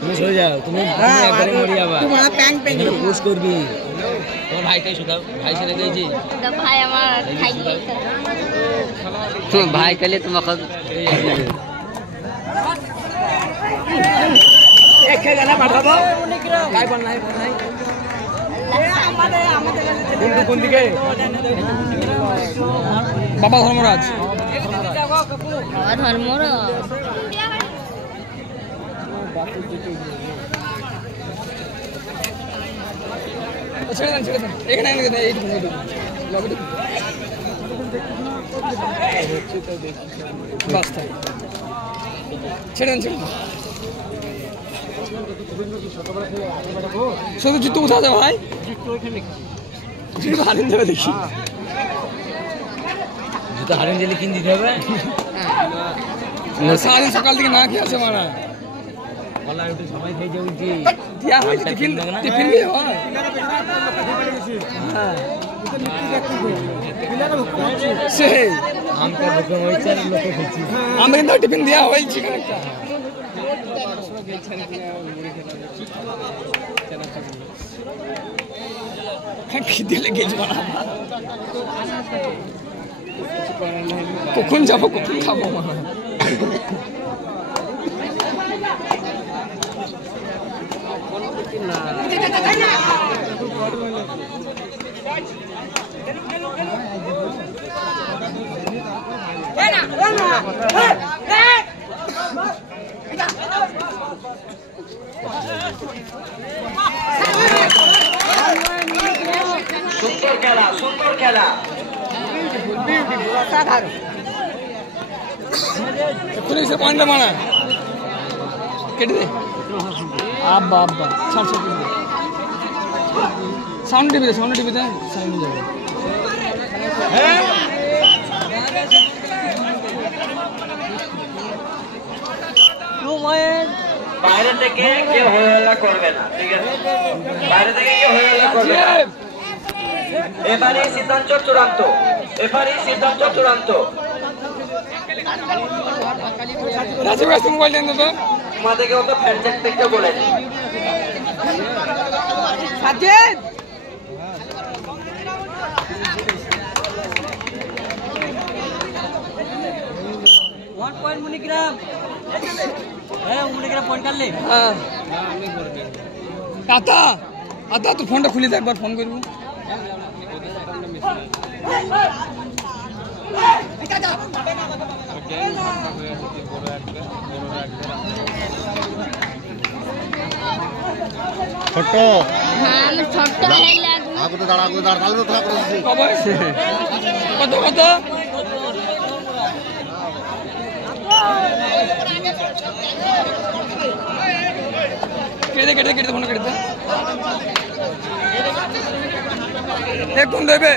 তুমি সরে যাও, তুমি একবারে মরে যাবা। পুশ করবি তোমার ভাইটাই শুধাও, ভাই ছেড়ে দিয়েছি ভাই আমার ভাই কালে তোমাকে কোন দিকে বাবা ধর্মরাজ ছেড়ে দেন ছেড়ে দেন এখানে ছেড়ে দেন শুধু জুতো উঠা যাবে ভাই জুতো হারিয়ে যাবে দেখি জুতো হারিয়ে গেলে কিনে দিতে হবে সারাদিন সকাল থেকে না খেয়ে আসে মারা সবাই খেয়ে যাবো টিফিন দিয়ে হয় আমি কিন্তু টিফিন দেওয়া হয়েছি কখন যাবো কখন খাবো সুন্দর খেলা সুন্দর খেলা পয়েন্ট মানা কেটে দে আব্বা আব্বা ছাড় ছাড় সাউন্ড টিভিতে সাউন্ড যাবে বাইরে থেকে কেউ হইহল্লা করবে না, ঠিক আছে? বাইরে থেকে কেউ হইহল্লা করবে না। এবারে সিদ্ধান্ত চূড়ান্ত, মোবাইল দেন তো তোমাদেরকে অত ফ্যানচেক থেকে বলে তোর ফোনটা খুলে দে একবার ফোন করবো ছোট কত কত কেটে কেটে কেটে ফোন কেটে কোন দেবে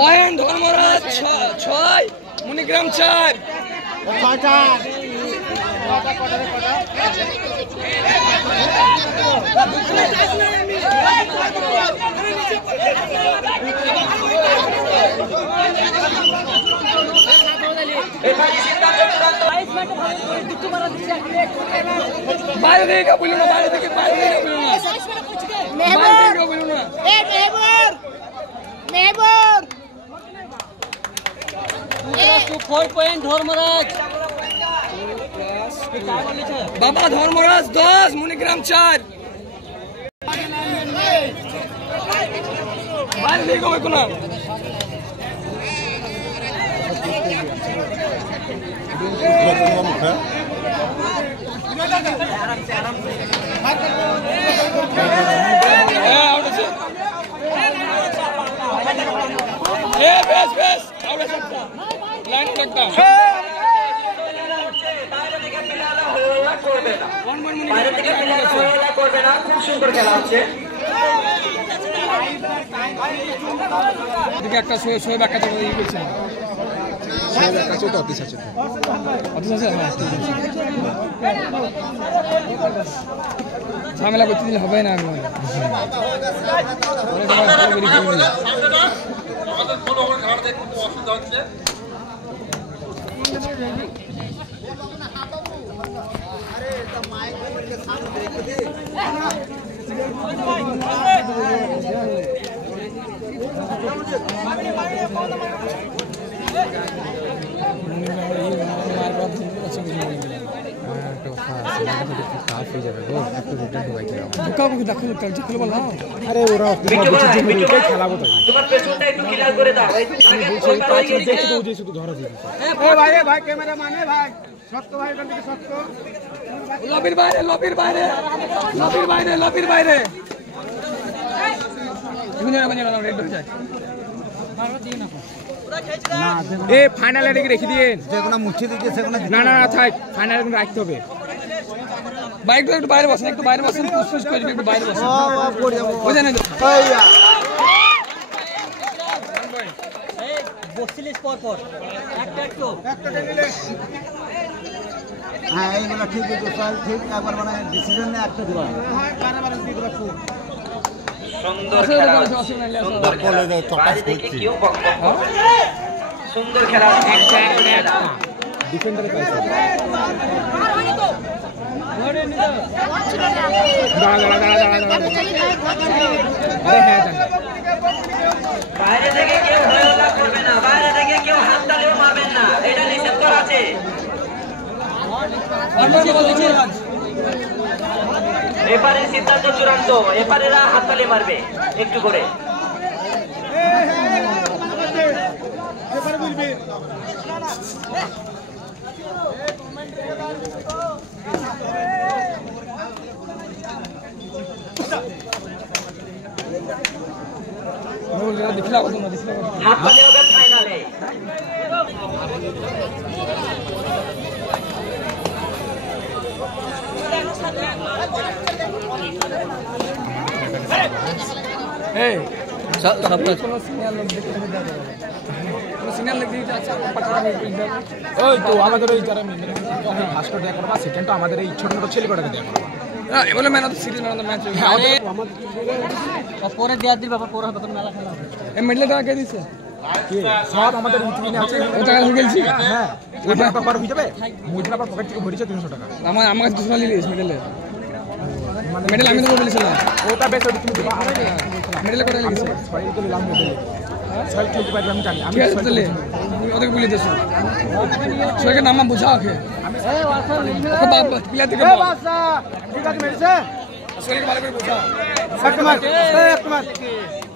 পয়েন্ট ধর্মরাজ 6 মণিগ্রাম 4 বাইরে থেকে বলো না, বাইরে থেকে বলো না। ধর্মরাজ বাবা ধর্মরাজ 10 মণিগ্রাম 4 বাইরে থেকে বলো না খুব সুন্দর খেলা হচ্ছে। একটা শোয়ে ব্যাখ্যা করছে কাছে তো অতিশ আছে ঝামেলা করতে দিলে হবে না আরে ওরা খেলাবো তাই তোমার পেছনটা একটু ক্লিয়ার করে দাও শুধু ধরা দিয়ে ভাই ক্যামেরা মানে ভাই সত্য ভাই এখান থেকে সত্য লবির বাইরে লবির বাইরে লবির বাইরে লবির বাইরে রেড হয়ে যায় এ ফাইনাল এটাকে রেখে দিয়ে যেগুলো মুছে দিচ্ছে সেগুলো না না না থাক ফাইনাল এখন রাখতে হবে বাইকটা একটু বাইরে বসেন একটু বাইরে বসেন ফুসফুস করে একটু বাইরে বসেন বুঝে নেই বসছিলিস পর পর একটা একটু হ্যাঁ এইগুলো ঠিক আছে সব ঠিক একবার মানে ডিসিশন নিয়ে একটা দিবা সুন্দর খেলা সুন্দর খেলা বাইরে থেকে কেউ বকবক করবে না। সুন্দর খেলা ডিফেন্ডারে পাইছে আরে হ্যাঁ বাইরে থেকে কেউ হল্লা করবে না, বাইরে থেকে কেউ হাত তালিও মারবেন না, এটা নিষেধ করা আছে। এপারে সিদ্ধান্ত চূড়ান্ত, এপারেরা হাততালি মারবে একটু করে। হাততালি হবে ফাইনালে। ওই তো আমাদের ওই যারা ফার্স্ট দেয়া করবা সেকেন্ড আমাদের এই ছোট ছোট ছেলে কটাকে দেয়া করবা এবারে man of the series man of the match পরে দেওয়ার দিন বাবা পরে হবে তখন মেলা খেলা হবে এই মেডেল টাকা কে দিছে সব আমাদের ইতিনে আছে ও টাকা লিখে গেছি হ্যাঁ ওইটা ব্যাপার হয়ে যাবে মুইটা আবার পকেট থেকে ভরিছে 300 টাকা আমার দুশো লিখেছিস মেডেলে মেডেল আমি তো বলেছিলাম ওটা বেশ ওটা তুমি দিবা মেডেলে কটা লিখেছিস সবাই তো লাম মেডেল সবাই খেলতে পারবে আমি জানি আমি ঠিক আছে তাহলে ওদেরকে বলে দিয়েছি সবাইকে নামা বোঝা ওকে প্লেয়ার থেকে বাচ্চা ঠিক আছে মেরেছে সবাইকে ভালো করে বোঝা একটা মার একটা মার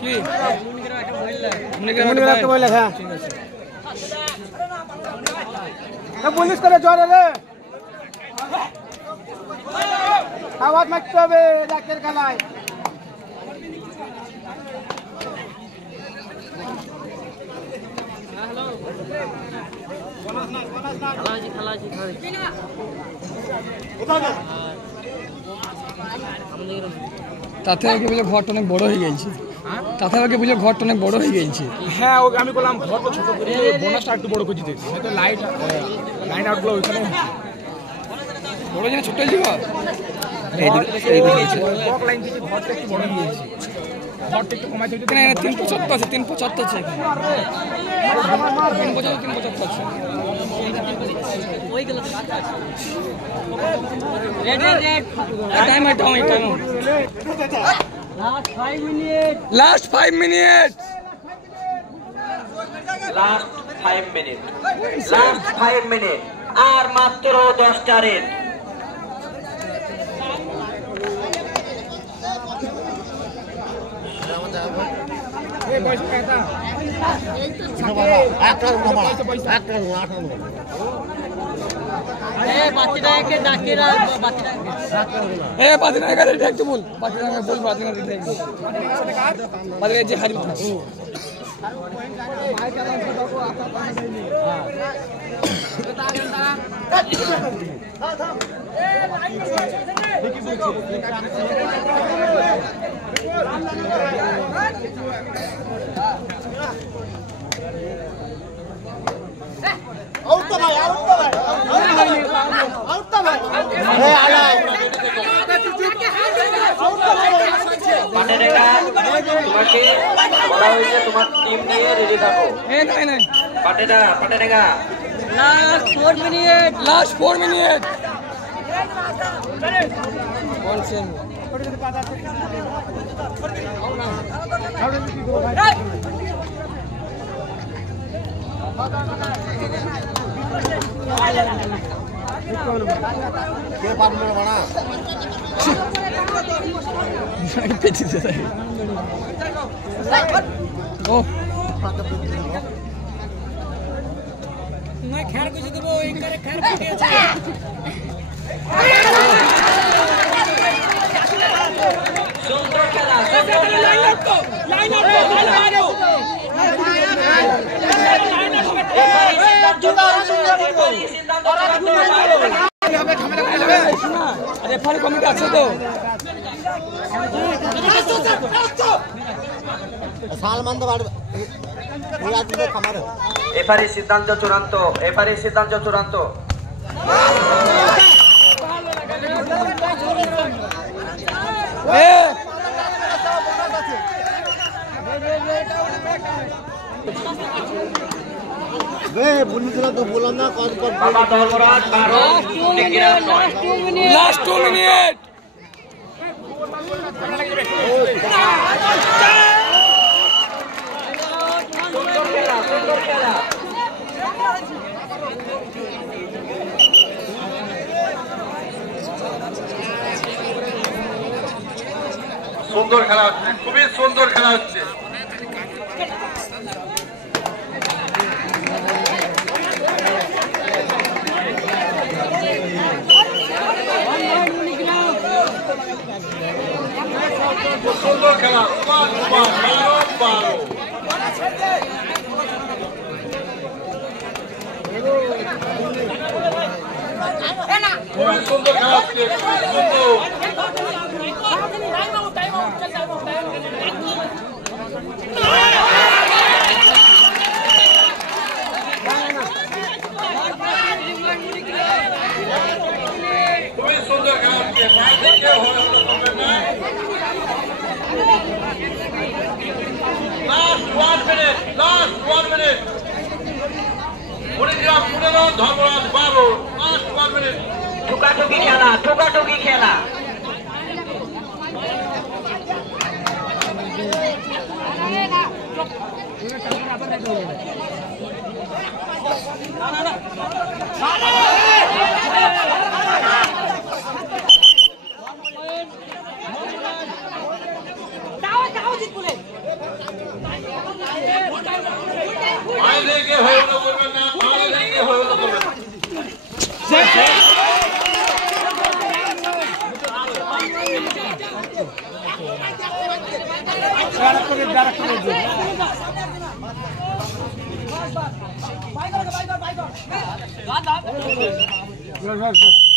কি মনে রাখতে বলে হ্যাঁ পুলিশ করে জোরে রে আওয়াজ মারতে হবে ডাক্তার খেলায় তাতে আগে বুঝে ঘরটা অনেক বড় হয়ে গেছে তাতে আগে বুঝে ঘরটা অনেক বড় হয়ে গেছে হ্যাঁ ওকে আমি বললাম ঘর তো ছোট করে বোনাসটা একটু বড় করে দিতে হয়তো লাইন আউটগুলো ওইখানে বড় যেন ছোট হয়েছে ঘর বক লাইন থেকে ঘরটা একটু বড় হয়ে গেছে ঘরটা একটু কমাইতে হইতো এখানে 375 আছে 375 আছে এখানে 375 আছে ওই গেল red red red time last 5 minute last 5 minute last 5 minute আর মাত্র 10টা রেড। বাচ্চাটাকে ডাকে এ বাতিনা গাড়ি দেখতে বল বাতিনা বল বাতিনা দেখতে বাতিনা যে হারি পাটেরেগা তোমাকে বলা হয়েছে তোমার টিম নিয়ে রেডি থাকো। পাটেরেগা লাস্ট 4 মিনিট লাস্ট 4 মিনিট কে পারবে না বাড়া পেটি দে ও मैं खैर कुछ देबो इनकर खैर फुटे আছে সুন্দর খেলা লাইন আপ মারো রেফারি কমিটি আছে তো সালমান তো বাড়বে এই আজকে খামারে এফআরই সিদ্ধান্ত চূড়ান্ত। এফআরই সিদ্ধান্ত চূড়ান্ত। বে বুনিদুলা তো বললাম না কত কত বাবা ধর্মরাজ 12 টিকিরাম 9। লাস্ট 2 মিনিট সুন্দর খেলা, সুন্দর খেলা। সুন্দর খেলা হচ্ছে, খুবই সুন্দর খেলা হচ্ছে। সুন্দর খেলা 12 খুবই সুন্দর খেলা হচ্ছে, খুবই সুন্দর। খুবই সুন্দর খেলা হচ্ছে, বাইরে কেউ হলো করবেন না। Last 1 minute, last 1 minute. Kurigram 15, Dharmaraj 12, last 1 minute. ঠুকাঠুকি খেলা, ঠুকাঠুকি খেলা। বাইরে কেউ হলো করবেন না, বাইরে কেউ হলো করবেন না। Yes,